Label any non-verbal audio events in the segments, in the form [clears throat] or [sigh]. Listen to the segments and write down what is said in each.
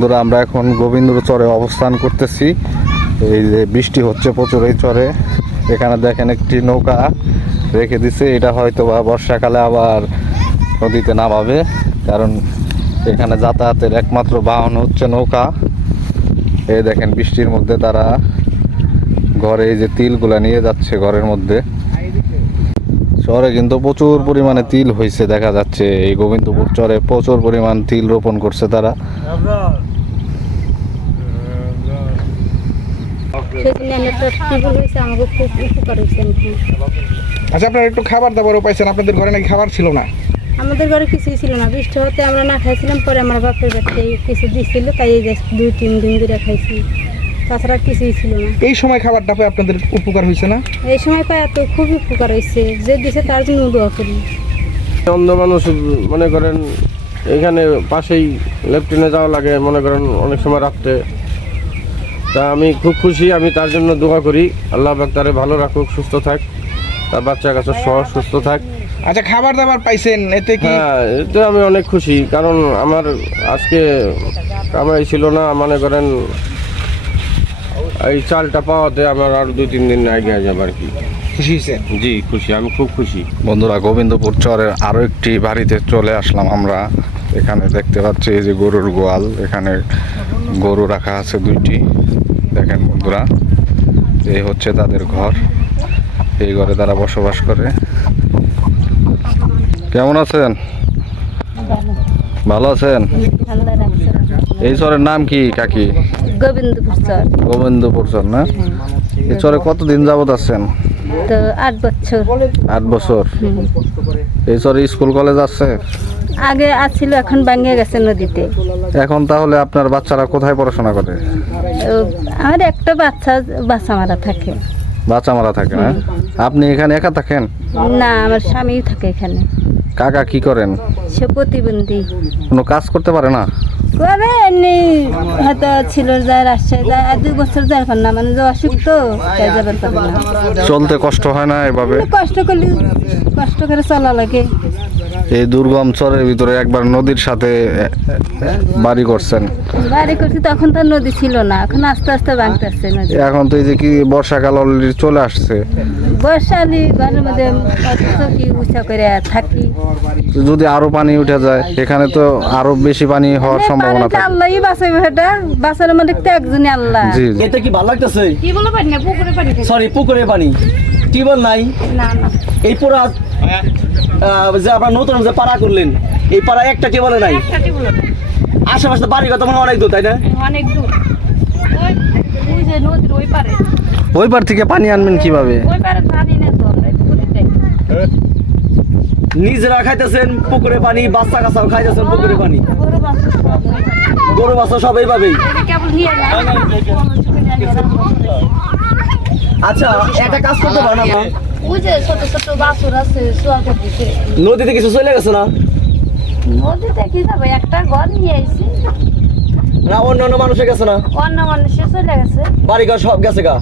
বন্ধুরা, আমরা এখন গোবিন্দর চরে অবস্থান করতেছি। এই যে বৃষ্টি হচ্ছে প্রচুর এই চরে। এখানে দেখেন একটি নৌকা রেখে দিছে। এটা হয়তো বা বর্ষাকালে আবার নদীতে নামাবে, কারণ এখানে যাতায়াতের একমাত্র বাহন হচ্ছে নৌকা। এই দেখেন বৃষ্টির মধ্যে তারা ঘরে এই যে তিলগুলা নিয়ে যাচ্ছে ঘরের মধ্যে। চরে কিন্তু প্রচুর পরিমাণে তিল হয়েছে দেখা যাচ্ছে। এই গোবিন্দপুর চরে প্রচুর পরিমাণ তিল রোপণ করছে তারা। সেদিন একটা টিবল হয়েছে আমাকে খুব উপকার হয়েছে আচ্ছা আপনারা একটু খাবার দাবারও পাইছেন আপনাদের ঘরে নাকি খাবার ছিল না? আমাদের ঘরে কিছুই ছিল না বৃষ্টি হতে আমরা না খাইছিলাম পরে আমার বাপের বাড়িতে কিছু দিছিল তাই এই যে দুই তিন দিন ধরে খাইছি। তাছাড়া কিছুই ছিল না। এই সময় খাবারটা পেয়ে আপনাদের উপকার হয়েছে না? এই সময় পায় তো খুবই উপকার হয়েছে যে দিছে তার জন্য দোয়া করি। অন্ধ মানুষ মনে করেন এখানে পাশেই লেফটিনে যাওয়া লাগে মনে করেন অনেক সময় রাখতে তা আমি খুব খুশি আমি তার জন্য দোয়া করি। আল্লাহ পাক তারে ভালো রাখুক সুস্থ থাক। তার বাচ্চা কাছে সহ সুস্থ থাক। আচ্ছা খাবার দাবার পাইছেন এতে কি? হ্যাঁ এতে আমি অনেক খুশি কারণ আমার আজকে কামাই ছিল না মনে করেন এই চালটা পাওয়াতে আমার আর দুই তিন দিন আগে যাবে আর কি। খুশি জি খুশি আমি খুব খুশি। বন্ধুরা গোবিন্দপুর চরের আরও একটি বাড়িতে চলে আসলাম আমরা। এখানে দেখতে পাচ্ছি এই যে গরুর গোয়াল। এখানে গরু রাখা আছে দুইটি। দেখেন বন্ধুরা এই হচ্ছে তাদের ঘর। এই ঘরে তারা বসবাস করে। কেমন আছেন? ভালো আছেন? এই চরের নাম কি কাকি? গোবিন্দপুর চর। গোবিন্দপুর চর না? এই চরে কতদিন যাবত আছেন? তো আট বছর। আট বছর। এই চরে স্কুল কলেজ আছে? আগে আছিল এখন ভাঙিয়ে গেছে নদীতে। এখন তাহলে আপনার বাচ্চারা কোথায় পড়াশোনা করে? আমার একটা বাচ্চা বাচ্চা মারা থাকে। বাচ্চা মারা থাকে না? আপনি এখানে একা থাকেন? না আমার স্বামীও থাকে এখানে। কাকা কি করেন? সে প্রতিবন্ধী। কোনো কাজ করতে পারে না? করে এমনি হয়তো ছিল যায় রাজশাহী যায় আর দুই বছর যাওয়ার পার না মানে যে অসুখ তো তাই চলতে কষ্ট হয় না এভাবে? কষ্ট করলে কষ্ট করে চলা লাগে। এই দুর্গম চরের ভিতরে একবার নদীর সাথে বাড়ি করছেন। বাড়ি করছি তখন তো নদী ছিল না এখন আস্তে আস্তে ভাঙতে আসছে নদী। এখন তো এই যে কি বর্ষাকাল অলরেডি চলে আসছে। বর্ষালি ঘরের মধ্যে কি উঁচা করে থাকি। যদি আরও পানি উঠে যায় এখানে তো আরও বেশি পানি হওয়ার সম্ভাবনা থাকে। আল্লাহই বাঁচাবে সেটা বাঁচানোর মধ্যে তো একজনই আল্লাহ। জি জি। এতে কি ভালো লাগতেছে? কি বলো পারি না পুকুরে পানি। সরি পুকুরে পানি। টিউবওয়েল নাই? না না। এই পুরা যে আপনার নতুন যে পাড়া করলেন এই পাড়া একটা টিউবওয়েলে নাই। আশেপাশে বাড়ি কথা মনে অনেক দূর তাই না? অনেক দূর। ওই ওই যে নদীর ওই পারে ওই পার থেকে পানি আনবেন কীভাবে। নিজেরা খাইতেছেন পুকুরে পানি বাচ্চা কাছাও খাইতেছেন পুকুরে পানি। গরু বাচ্চা সব এইভাবেই। আচ্ছা একটা কাজ করতে পারেন আপনি ওই ছোট ছোট বাছুর আছে সোয়াকে দিতে নদীতে কিছু চলে গেছে না? নদীতে কি যাবে? একটা ঘর নিয়ে আইছি। না অন্যান্য মানুষের গেছে না? অন্য মানুষে চলে গেছে। বাড়ি ঘর সব গেছে গা?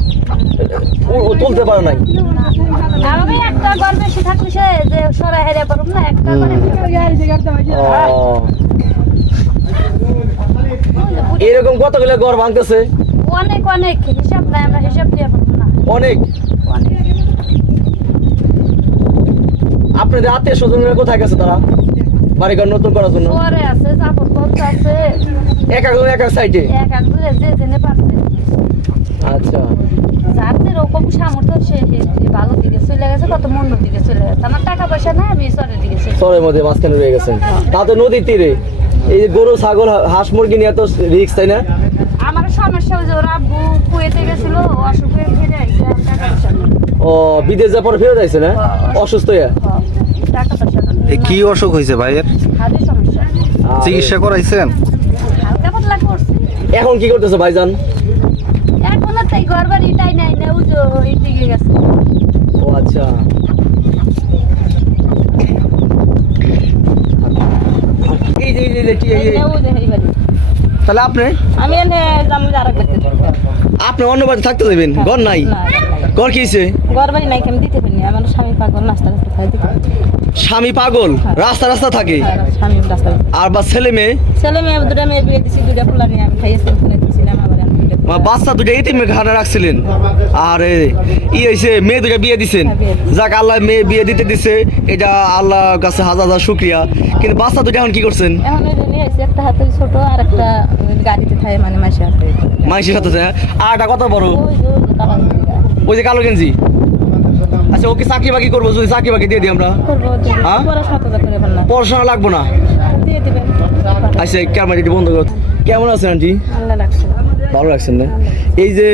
ও ও তুলতে পারে নাই? আমি একটা ঘর বেশি থাকলে সে যে সরাই হেরে পারুম না একটা এরকম কতগুলো ঘর ভাঙতেছে? অনেক অনেক। হিসাব নাই আমরা হিসাব দিয়ে অনেক। আপনাদের আত্মীয় স্বজনরা কোথায় গেছে তারা? বাড়িঘর নতুন করার জন্য? এক এক এক সাইডে আচ্ছা। যার যেরকম সামর্থ্য সে সে ভালো দিকে চলে গেছে কত মন্দ দিকে চলে গেছে। আমার টাকা পয়সা নাই আমি সরের দিকে চলে। মধ্যে মাঝখানে রয়ে নদীর তীরে। এই যে গরু ছাগল হাঁস মুরগি নিয়ে তো রিক্স তাই না? আমার সমস্যা হয়েছে ওরা আব্বু কুয়েতে গেছিল অসুখ হয়ে ও বিদেশ যাওয়ার পরে ফেরত আইছে না? অসুস্থ হয়ে। হ্যাঁ, কি অসুখ হয়েছে ভাইয়ের? চিকিৎসা করাইছেন? হালকা পাতলা করছে। এখন কি করতেছে ভাইজান? এখন তাই ঘর বাড়ি তাই নাই না উজো গেছে। ও আচ্ছা। এই যে এই যে- তাহলে আপনি? আমি এনে জামু আর এক আপনি অন্য বাড়িতে থাকতে দেবেন ঘর নাই। ঘর কি হয়েছে ঘর বাড়ি নাই কেমন দিতে পারিনি আমার স্বামী পাগল রাস্তা রাস্তা খাই দিতে স্বামী পাগল? রাস্তা রাস্তা থাকে? আর রাস্তা আর বা ছেলে মেয়ে? ছেলে মেয়ে দুটা মেয়ে বিয়ে দিছি দুটা পোলা নিয়ে আমি খাইয়েছি কিনে দিয়েছিলাম বাচ্চা দুটো এতিম ঘাড়ে রাখছিলেন। আর ই হয়েছে মেয়ে দুটা বিয়ে দিছেন। যাক আল্লাহ মেয়ে বিয়ে দিতে দিছে। এটা আল্লাহ কাছে হাজার হাজার শুক্রিয়া। কিন্তু বাচ্চা দুটা এখন কি করছেন? একটা হাতে ছোট আর একটা গাড়িতে থাকে মানে মাসে হাতে। হ্যাঁ? আর একটা কত বড়? ওই যে কালো গেঞ্জি। আচ্ছা ওকে চাকরি বাকরি করব যদি চাকরি বাকরি দিয়ে দিই আমরা। হ্যাঁ? পড়াশোনা লাগবো না? আচ্ছা ক্যামেরা বন্ধ করো। কেমন আছেন আন্টি? আল্লাহ ভালো লাগছেন না। এই যে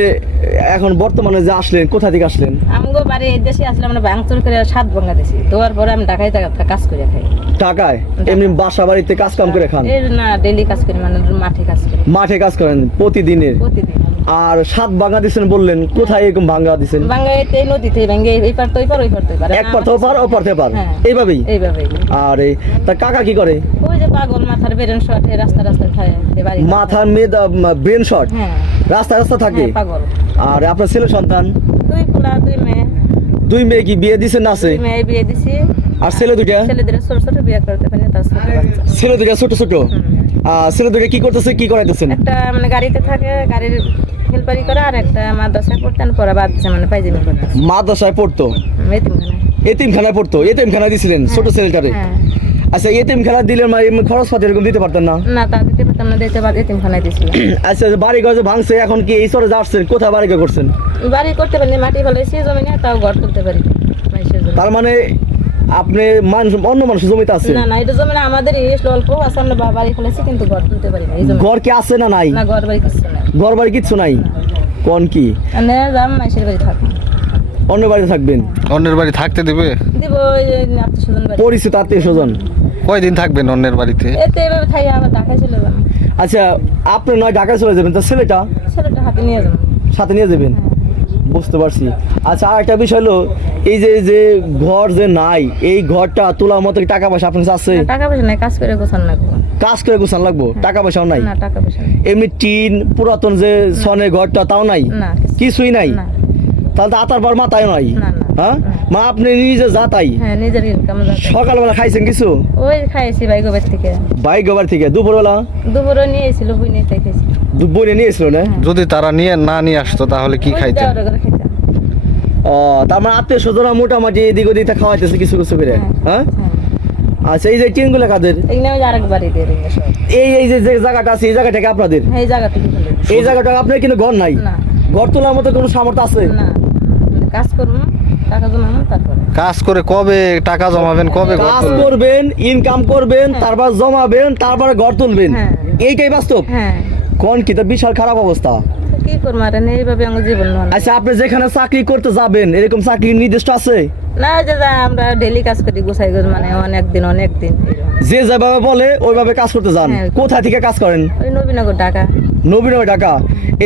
এখন বর্তমানে যে আসলেন কোথা থেকে আসলেন? আমগো বাড়ি এই দেশে আসলে আমরা ভাঙচুর করে সাত ভাঙা দিছি দেওয়ার পরে আমি ঢাকায় টাকা কাজ করে খাই। ঢাকায়? এমনি বাসা বাড়িতে কাজ কাম করে খান? এই না ডেইলি কাজ করি মানে মাঠে কাজ করি। মাঠে কাজ করেন প্রতিদিনের? প্রতিদিন। আর সাত ভাঙা দিছেন বললেন কোথায় এরকম ভাঙা দিচ্ছেন ভাঙ্গা এই নদীতে এই পার তো পার ওই পার তো পার এক পার থেকে পার ও পার পার। হ্যাঁ। এইভাবেই? এইভাবে আর এই তা কাকা কি করে? ওই যে পাগল মাথার বেরেন শট রাস্তা রাস্তা খায় এই বাড়ি। মাথার মেদ ব্রেন শট? হ্যাঁ। রাস্তা রাস্তা থাকে? হ্যাঁ, পাগল। আর আপনার ছেলে সন্তান? দুই পোলা দুই মেয়ে। দুই মেয়ে কি বিয়ে দিচ্ছেন না আছে? মেয়ে বিয়ে দিছি। আর ছেলে ছেলেদের ছোট ছোট বিয়ে করতে পারি তার ছোট বাচ্চা। ছেলে দুইটা ছোট ছোট? আর ছেলে দুইটা কি করতেছে কি করাইতেছেন? একটা মানে গাড়িতে থাকে গাড়ির হেল্পারি করে আর একটা মাদ্রাসায় পড়তেন পরে দিছে মানে পাইজামি করতে মাদ্রাসায় পড়তো? এতিমখানায়। পড়তো? এতিমখানায় দিছিলেন ছোট ছেলেটারে? হ্যাঁ। আচ্ছা এতিমখানা দিলে মানে খরচ পাতি এরকম দিতে পারতেন না? না তা দিতে পারতাম না দিতে বাদ এতিমখানায় দিয়েছিলাম [clears throat] আচ্ছা বাড়ি ঘর যে ভাঙছে এখন কি এই সরে যাচ্ছেন কোথায় বাড়ি ঘর করছেন? বাড়ি করতে পারিনি মাটি ফেলেছি জমি নিয়ে তাও ঘর তুলতে পারি। তার মানে আপনি মানুষ অন্য মানুষের জমিতে আছে না না এটা জমি না আমাদের এই অল্প আছে আমরা বাড়ি ফেলেছি কিন্তু ঘর তুলতে পারি না এই জমি ঘর কি আছে না নাই? না ঘর বাড়ি কিছু না ঘর বাড়ি কিচ্ছু নাই? কোন কি? মানে যাম মাসের বাড়ি থাকব। অন্য বাড়িতে থাকবেন? অন্যের বাড়ি থাকতে দিবে? দিব বাড়ি। পরিচিত আত্মীয় স্বজন কয়দিন থাকবেন অন্যের বাড়িতে? এতে এভাবে খাই আবার ঢাকায় চলে যাব। আচ্ছা আপনি নয় ঢাকায় চলে যাবেন তার ছেলেটা? ছেলেটা হাতে নিয়ে যাবেন সাথে নিয়ে যাবেন? বুঝতে পারছি। আচ্ছা আর একটা বিষয় হলো এই যে যে ঘর যে নাই এই ঘরটা তোলার মতো টাকা পয়সা আপনার কাছে আছে? টাকা পয়সা নাই কাজ করে গোছান গো। কাজ করে গোছান লাগবো? টাকা পয়সাও নাই? না টাকা পয়সা নাই। এমনি টিন পুরাতন যে সনের ঘরটা তাও নাই? না কিছুই নাই? তাহলে তো আতার বার মাথায় নাই। হ্যাঁ? মা আপনি নিজে যাতাই হ্যাঁ নিজের ইনকাম সকালবেলা খাইছেন কিছু? ওই খাইছি ভাই গোবের থেকে। বাইক গোবার থেকে? দুপুরবেলা? দুপুরে নিয়ে এসেছিল বুই নিয়ে তাই খাইছি বনে নিয়েছিল না? যদি তারা নিয়ে না নিয়ে আসতো তাহলে কি খাইতেন। ও তার মানে আত্মীয় স্বজনরা মোটামুটি এদিক ওদিক খাওয়াইতেছে কিছু কিছু করে। হ্যাঁ হ্যাঁ। আচ্ছা এই যে টিনগুলো কাদের? এই এই যে জায়গাটা আছে এই জায়গাটাকে আপনাদের? হ্যাঁ এই জায়গা এই জায়গাটা আপনার কিন্তু ঘর নাই? ঘর তোলার মতো কোনো সামর্থ্য আছে? না। কাজ করব টাকা জমাবো তারপরে। কাজ করে কবে টাকা জমাবেন কবে কাজ করবেন ইনকাম করবেন তারপর জমাবেন তারপরে ঘর তুলবেন। হ্যাঁ। এইটাই বাস্তব? হ্যাঁ। কোন কি? তো বিশাল খারাপ অবস্থা। কি করব আর এইভাবে আমার জীবন আচ্ছা আপনি যেখানে চাকরি করতে যাবেন এরকম চাকরি নির্দিষ্ট আছে? না যে আমরা ডেলি কাজ করি গোছাই গোছ মানে অনেক দিন অনেক দিন। যে যেভাবে বলে ওইভাবে কাজ করতে যান। হ্যাঁ। কোথা থেকে কাজ করেন? ওই নবীনগর ঢাকা। নবীনগর ঢাকা।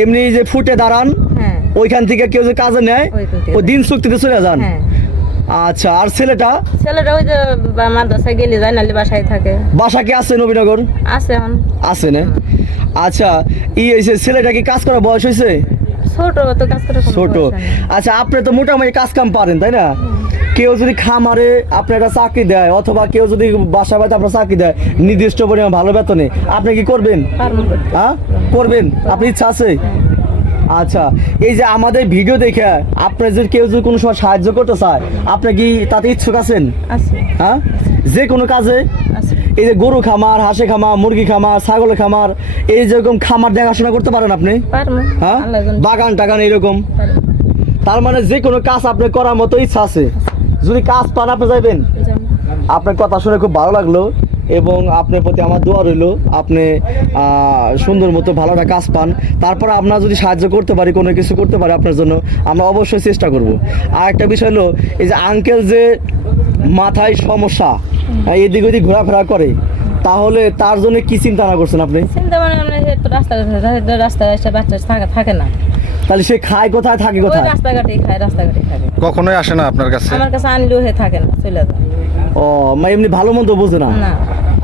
এমনি যে ফুটে দাঁড়ান হ্যাঁ। ওইখান থেকে কেউ যে কাজে নেয় ও দিন চুক্তিতে চলে যান। হ্যাঁ। আচ্ছা আর ছেলেটা? ছেলেটা ওই যে মাদ্রাসায় গেলে যায় নাহলে বাসায় থাকে। বাসা কি আছে নবীনগর? আছে এখন। আছে না? আচ্ছা ই হয়েছে ছেলেটা কি কাজ করার বয়স হয়েছে? ছোট তো কাজ করে ছোট। আচ্ছা আপনি তো মোটামুটি কাজ কাম পারেন তাই না? কেউ যদি খামারে আপনার একটা চাকরি দেয় অথবা কেউ যদি বাসা বাড়িতে আপনার চাকরি দেয় নির্দিষ্ট পরিমাণ ভালো বেতনে আপনি কি করবেন? হ্যাঁ? করবেন? আপনি ইচ্ছা আছে? আচ্ছা এই যে আমাদের ভিডিও দেখে আপনার যদি কেউ যদি কোনো সময় সাহায্য করতে চায় আপনি কি তাতে ইচ্ছুক আছেন? হ্যাঁ? যে কোনো কাজে? এই যে গরু খামার হাঁসে খামার মুরগি খামার ছাগল খামার এই যেরকম খামার দেখাশোনা করতে পারেন আপনি? হ্যাঁ? বাগান টাগান এরকম তার মানে যে কোনো কাজ আপনি করার মতো ইচ্ছা আছে। যদি কাজ পান আপনি যাবেন আপনার কথা শুনে খুব ভালো লাগল। এবং আপনার প্রতি আমার দোয়া রইল আপনি সুন্দর মতো ভালো একটা কাজ পান। তারপর আপনার যদি সাহায্য করতে পারি কোনো কিছু করতে পারি আপনার জন্য আমরা অবশ্যই চেষ্টা করব। আর একটা বিষয় হলো এই যে আঙ্কেল যে মাথায় সমস্যা এদিক ওদিক ঘোরাফেরা করে তাহলে তার জন্য কি চিন্তা না করছেন আপনি? চিন্তা মানে রাস্তা বাচ্চা থাকে না। তাহলে সে খায় কোথায় থাকে কোথায়? রাস্তাঘাটেই খায় রাস্তাঘাটে থাকে। কখনোই আসে না আপনার কাছে? আমার কাছে আনলেও হে থাকে না চলে যায়। ও মানে এমনি ভালো মন্দ বোঝে না? না।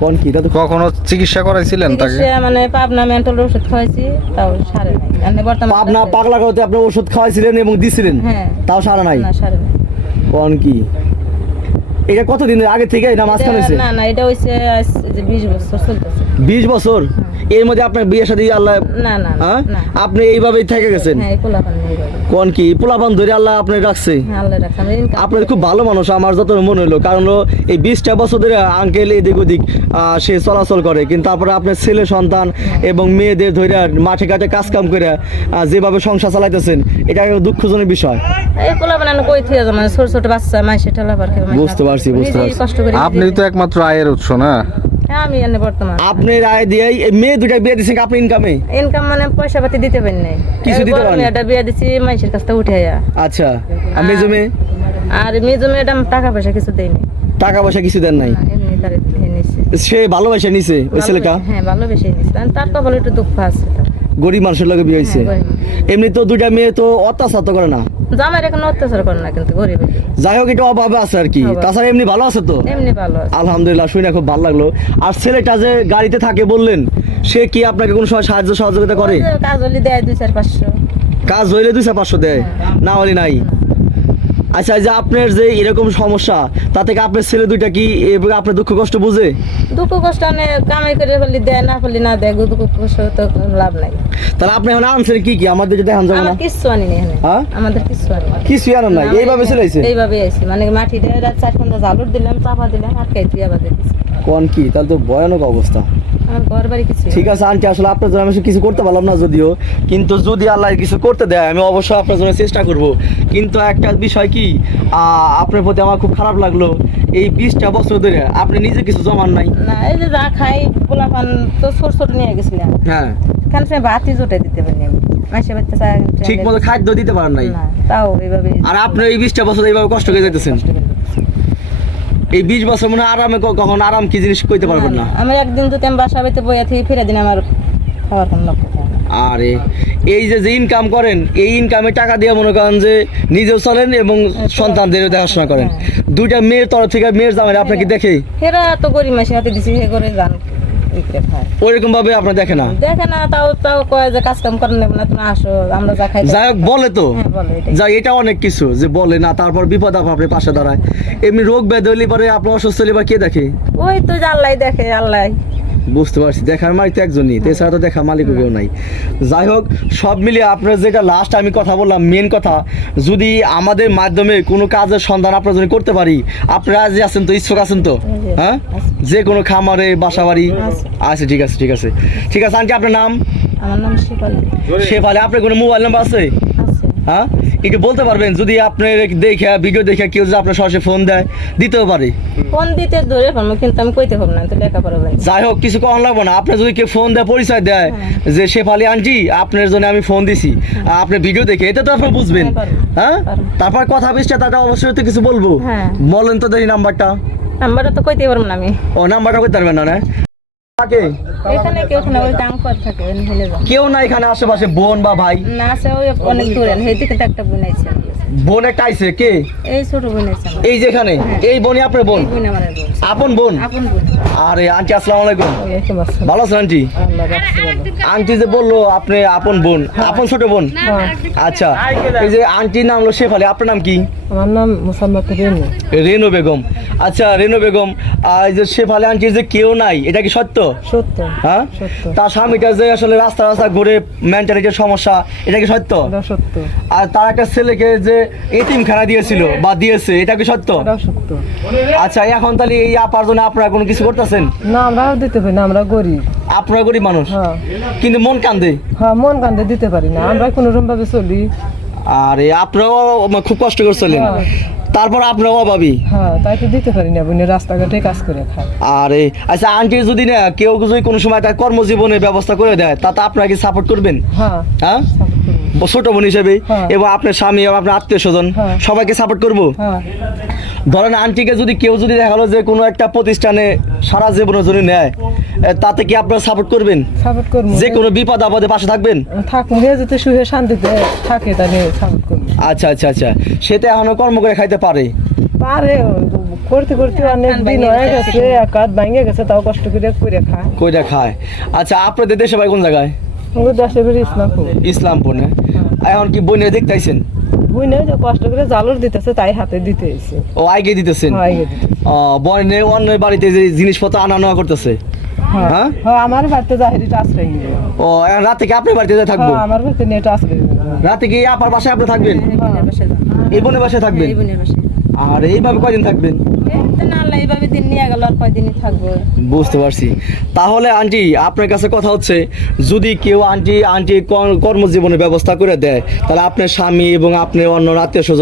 কোন কি? তো কখনো চিকিৎসা করাইছিলেন তাকে? চিকিৎসা মানে পাবনা মেন্টাল ওষুধ খাওয়াইছি তাও সারে নাই। এমনি বর্তমানে আপনা পাগলা করতে আপনি ওষুধ খাওয়াইছিলেন এবং দিছিলেন? হ্যাঁ। তাও সারা নাই? না সারে নাই। কোন কি? এটা কতদিনের আগে থেকে না মাঝখানে হয়েছে? না না এটা হইছে আজ যে বিশ বছর চলতেছে। বিশ বছর? এর মধ্যে আপনার বিয়ে সাথে আল্লাহ না না না হ্যাঁ? আপনি এইভাবেই থেকে গেছেন? হ্যাঁ বাবা। কোন কি? পোলাপান ধরে আল্লাহ আপনি রাখছে। হ্যাঁ আপনার খুব ভালো মানুষ আমার যত মনে হলো। কারণ এই বিশটা বছর ধরে আঙ্কেল এদিক ওদিক সে চলাচল করে। কিন্তু তারপরে আপনার ছেলে সন্তান এবং মেয়েদের ধরে মাঠে ঘাটে কাজ কাম করে যেভাবে সংসার চালাইতেছেন এটা একটা দুঃখজনক বিষয়। মানে বুঝতে পারছি, বুঝতে পারছি। আপনি তো একমাত্র আয়ের উৎস না? হ্যাঁ আমি এনে বর্তমান। আপনি রায় দিয়ে এই মেয়ে দুটা বিয়ে দিচ্ছেন আপনি ইনকামে ইনকাম মানে পয়সা পাতি দিতে পারি নাই। কিছু এই দিতে পারেন? মেয়েটা বিয়ে দিছি মাইসের কাছ থেকে উঠে আয়া। আচ্ছা আর মেজো মেয়ে আর মেজো মেয়েটা টাকা পয়সা কিছু দেয়নি। টাকা পয়সা কিছু দেন নাই? সে ভালোবাসা নিছে ওই ছেলেটা? হ্যাঁ ভালোবেসে নিচ্ছে আর তার কপালে একটু দুঃখ আছে গরিব মানুষের লোকে বিয়ে হয়েছে হ্যাঁ, এমনি তো দুইটা মেয়ে তো অত্যাচার তো করে না। জামাইয়ের এখন অত্যাচার করে না কিন্তু গরিব। যাই হোক এটা অভাবে আছে আর কি। তাছাড়া এমনি ভালো আছে তো? এমনি ভালো আছে। আলহামদুলিল্লাহ শুনে খুব ভালো লাগল। আর ছেলেটা যে গাড়িতে থাকে বললেন সে কি আপনাকে কোনো সময় সাহায্য সহযোগিতা করে? কাজ হলে দেয় দুই চার পাঁচশো। কাজ হইলে দুইশো পাঁচশো দেয় না হলে নাই? আচ্ছা যে আপনার যে এরকম সমস্যা তাতে কি আপনার ছেলে দুইটা কি আপনার দুঃখ কষ্ট বুঝে? দুঃখ কষ্ট মানে কামাই করে ফেলি দেয় না ফেলি না দেয় দুঃখ কষ্ট তো লাভ নাই। তাহলে আপনি এখন আনছেন কি কি? আমাদের যদি দেখান যাবে না। আমার কিচ্ছু আনিনি এখানে। হ্যাঁ? আমাদের কিচ্ছু আনিনি। কিছু আনেন নাই। এইভাবে চলেছে এইভাবে আইছি। মানে মাটি দিয়ে রাত চার ঘণ্টা ঝালুর দিলাম চাপা দিলাম আটকাই তুই আবার কোন কি? তাহলে তো ভয়ানক অবস্থা। ঠিক আছে আন্টি আসলে আপনার জন্য আমি কিছু করতে পারলাম না যদিও। কিন্তু যদি আল্লাহ কিছু করতে দেয় আমি অবশ্যই আপনার জন্য চেষ্টা করব। কিন্তু একটা বিষয় কি আপনার প্রতি আমার খুব খারাপ লাগল। এই বিশটা বছর ধরে আপনি নিজে কিছু জমান নাই। না এই যে যা খাই পোলাপান তো ছোট ছোট নিয়ে গেছিলাম। হ্যাঁ। খান সময় ভাতই জোটে দিতে পারিনি ঠিক মতো খাদ্য দিতে পারেন নাই। তাও এইভাবে আর আপনি এই বিশটা বছর এইভাবে কষ্ট করে যেতেছেন এই বিশ বছর মনে আরামে কখন আরাম কি জিনিস কইতে পারবেন না? আমি একদিন তো তেম বাসা বাইতে বইয়া থেকে ফিরে দিন আমার খাওয়ার কোনো লক্ষ্য আরে এই যে যে ইনকাম করেন এই ইনকামে টাকা দিয়ে মনে করেন যে নিজেও চলেন এবং সন্তানদেরও দেখাশোনা করেন। দুইটা মেয়ের তরফ থেকে মেয়ের জামাই আপনাকে দেখে হেরা তো গরিব মাসে হাতে দিছি হে করে যান। বিক্রে ওইরকম ভাবে আপনার দেখে না? দেখে না তাও তাও কয় যে কাজ কাম করেন না তুমি আসো আমরা যা খাই যাই বলে তো। যাই যা এটা অনেক কিছু যে বলে না তারপর বিপদ আপনার পাশে দাঁড়ায়। এমনি রোগ ব্যাধি হলে পরে আপনার অসুস্থ হলে কে দেখে? ওই তো আল্লাহ দেখে আল্লাহ বুঝতে পারছি। দেখার মালিক তো একজনই তো এছাড়া তো দেখার মালিক কেউ নাই। যাই হোক সব মিলিয়ে আপনার যেটা লাস্ট আমি কথা বললাম মেন কথা যদি আমাদের মাধ্যমে কোনো কাজের সন্ধান আপনার জন্য করতে পারি আপনারা যে আছেন তো ইচ্ছুক আছেন তো? হ্যাঁ। যে কোনো খামারে বাসা বাড়ি আচ্ছা ঠিক আছে ঠিক আছে। ঠিক আছে আন্টি আপনার নাম? আমার নাম শিপালি শেফালি আপনার কোনো মোবাইল নাম্বার আছে? হ্যাঁ? একটু বলতে পারবেন যদি আপনি দেখে ভিডিও দেখে কেউ যদি আপনার সরাসরি ফোন দেয় দিতেও পারে। ফোন দিতে ধরে পারব কিন্তু আমি কইতে পারব না তো লেখাপড়া জানি যাই হোক কিছু কখন লাগবে না। আপনি যদি কেউ ফোন দেয় পরিচয় দেয় হ্যাঁ। যে শেফালি আন্টি আপনার জন্য আমি ফোন দিছি। আপনি ভিডিও দেখে এটা তো আপনি বুঝবেন। হ্যাঁ, পারব। হ্যাঁ? পারব। তারপর কথা বৃষ্টি তাটা অবশ্যই তো কিছু বলব। হ্যাঁ। বলেন তো দেখি নাম্বারটা নাম্বারটা তো কইতে পারব না আমি। ও নাম্বারটা করতে পারবেন না না? থাকে? এখানে কেউ না ওই টাং থাকে কেউ না এখানে আশেপাশে বোন বা ভাই? না আছে ওই অনেক দূরে হেদিকে তো একটা বোন আছে। বোন একটা আইছে কে? এই ছোট বোন আছে এই যেখানে? এই বোনই আপনার বোন? বোন আমার বোন। আপন বোন? আরে আন্টি আসসালাম আলাইকুম। ভালো আছেন আন্টি? আন্টি যে বলল আপনি আপন বোন। আপন ছোট বোন? আচ্ছা এই যে আন্টির নাম হলো শেফালি আপনার নাম কি? আমার নাম মুসাম্মদ রেনু। রেনু বেগম। আচ্ছা রেনু বেগম এই যে শেফালি আন্টির যে কেউ নাই এটা কি সত্য? সত্য হ্যাঁ? তার স্বামীটা যে আসলে রাস্তা রাস্তা ঘুরে মেন্টালিটির সমস্যা এটা কি সত্য? সত্য। আর তার একটা ছেলেকে যে এতিমখানা দিয়েছিল বা দিয়েছে এটা কি সত্য? সত্য। আচ্ছা এখন তাহলে এই আপার জন্য আপনারা কোনো কিছু করতেছেন? না আমরাও দিতে পারি না আমরা গরিব। আপনারা গরিব মানুষ? হ্যাঁ। কিন্তু মন কান্দে? হ্যাঁ মন কান্দে দিতে পারি না আমরা কোনোরকম ভাবে চলি। আরে আপনারাও খুব কষ্ট করছিলেন। হ্যাঁ। তারপর আপনারাও অভাবী? হ্যাঁ তাই তো দিতে পারি না বোনে রাস্তাঘাটে কাজ করে খায়। আরে আচ্ছা আন্টি যদি না কেউ যদি কোনো সময় তার কর্মজীবনের ব্যবস্থা করে দেয় তাতে আপনারা কি সাপোর্ট করবেন? হ্যাঁ হ্যাঁ? ছোট বোন হিসেবে হ্যাঁ। এবং আপনার স্বামী এবং আপনার আত্মীয় স্বজন। সবাইকে সাপোর্ট করব? ধরেন আন্টিকে যদি কেউ যদি দেখাল যে কোনো একটা প্রতিষ্ঠানে সারা জীবনের জন্য নেয় তাতে কি আপনারা সাপোর্ট করবেন? সাপোর্ট করব। যে কোনো বিপদ আপদে পাশে থাকবেন? থাকুন মেয়ে যাতে সুখে শান্তিতে থাকে তাহলে সাপোর্ট করব। আচ্ছা আচ্ছা আচ্ছা। সেটা এখনও কর্ম করে খাইতে পারে। পারে করতে করতে অনেক দিন হয়ে গেছে। এক হাত ভাঙে গেছে তাও কষ্ট করে করে খায়। কইটা খায়। আচ্ছা আপনাদের দেশে ভাই কোন জায়গায়? আমাদের দেশে ইসলামপুর। ইসলামপুর না? এখন কি বইনে দেখতে আইছেন বুঝ যে কষ্ট করে জালর দিতেছে তাই হাতে দিতে এসে। ও আগে দিতেছেন? হয় দিতে বইনে অন্যের বাড়িতে যে জিনিসপত্র আনা নেওয়া করতেছে? হ্যাঁ। হ্যাঁ? আমার বাড়িতে ও এখন রাতে কি আপনার বাড়িতে থাকব? আমার বাড়িতে রাতে কি আপনার বাসায় আপনি থাকবেন? এই বোনের বাসায় থাকবেন? এই বোনের বাসায়। আর এইভাবে কয়দিন থাকবেন? বুঝতে পারছি। তাহলে আন্টি, আপনার কাছে কথা হচ্ছে, যদি কেউ আন্টি আন্টি কর্মজীবনের ব্যবস্থা করে দেয়, তাহলে আপনার স্বামী এবং আপনার অন্য আত্মীয় স্বজন